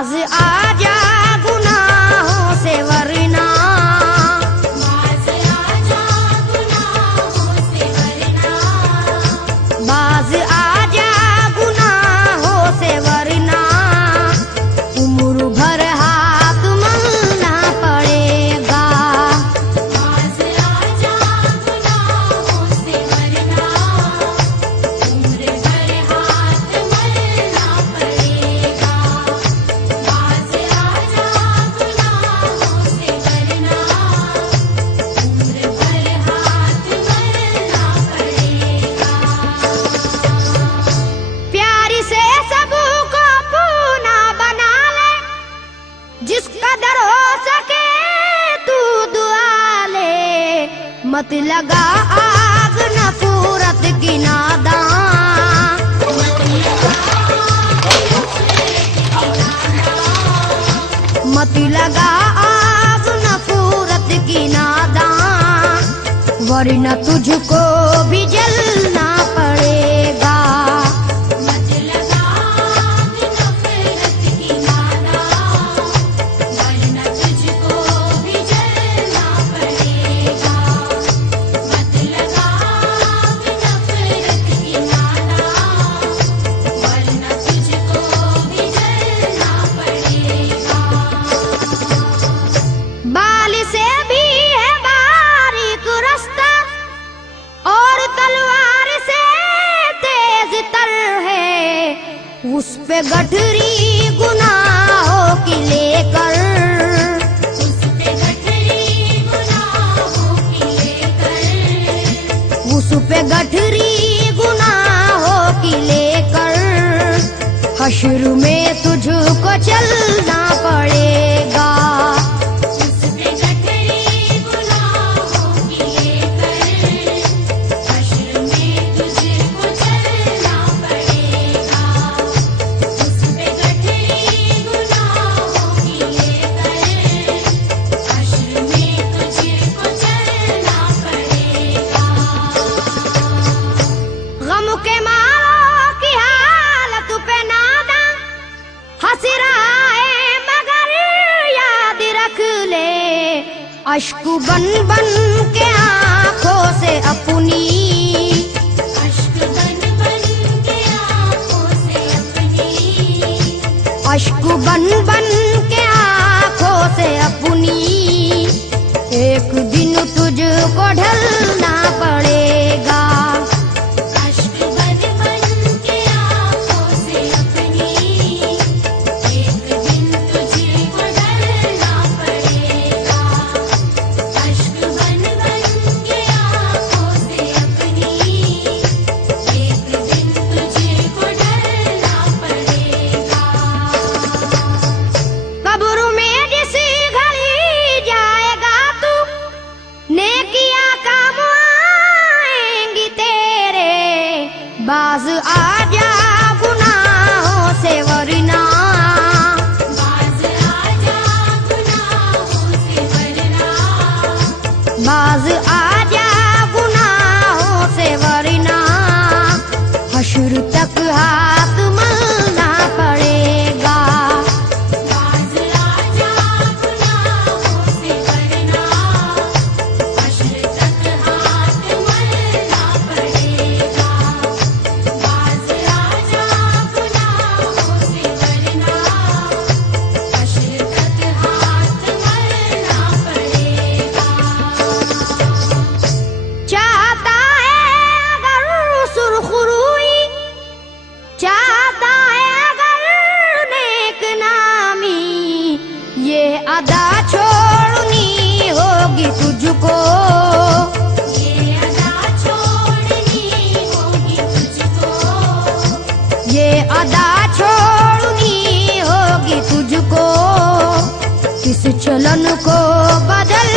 बाज आजा गुनाहों से वरना, बाज आजा गुनाहों से वरना, बाज आजा गुनाहों से वरना, उम्र भर हाथ मलना पड़ेगा। बाज आजा गुनाहों से वरना, उम्र भर हाथ मलना पड़ेगा। बाज आजा गुनाहों से वरना, उम्र भर हाथ मलना पड़ेगा। प्यारी से सबको पूना बना ले, जिस कदर हो सके तू दुआ ले। मत लगा आग नफरत की नादान, मत लगा आग नफरत की नादान, वरना तुझको भी जलना पड़ेगा। मत लगा आग नफरत की नादान, वरना तुझको भी जलना पड़ेगा। मत लगा आग नफरत की नादान, वरना तुझको भी जलना पड़ेगा। बाल से भी है बारीक रास्ता और तलवार से तेज तर है, उस पे गठरी गुनाहों की लेकर, उस पे गठरी गुनाहों की लेकर, उस पे गठरी गुनाहों की लेकर, हश्र में तुझको चलना पड़ेगा। उस पे गठरी गुनाहों की लेकर, हश्र में तुझको चलना पड़ेगा। उस पे गठरी गुनाहों की लेकर, हश्र में तुझको चलना पड़ेगा। गम के मारों की हालत पे नादा हंस रहा है, मगर याद रख ले, अश्क बन बन के आंखों से अपनी, अश्क बन बन के आँखों से अपनी, अश्क बन बन के आंखों से अपनी, एक दिन तुझको ढलना पड़ेगा। अश्क बन बन के आँखों से अपनी, एक दिन तुझको ढलना पड़ेगा। अश्क बन बन के आँखों से अपनी, एक दिन तुझको ढलना पड़ेगा। कब्र में जिस घड़ी जाएगा तू, नेकियां काम आएंगी तेरे, बाज आजा गुनाहों से वरना, बाज आजा गुनाहों से वरना, बाज आजा गुनाहों से वरना, हश्र तक हाथ मलना पड़ेगा। बाज आजा गुनाहों से वरना, हश्र तक हाथ मलना पड़ेगा। बाज आजा गुनाहों से वरना, हश्र तक हाथ मलना पड़ेगा। चाहता है अगर सुरखरुई, चाहता है अगर नेक नामी, ये अदा छोड़नी होगी तुझको, ये अदा छोड़नी होगी तुझको, ये अदा छोड़नी होगी तुझको, किस चलन को बदल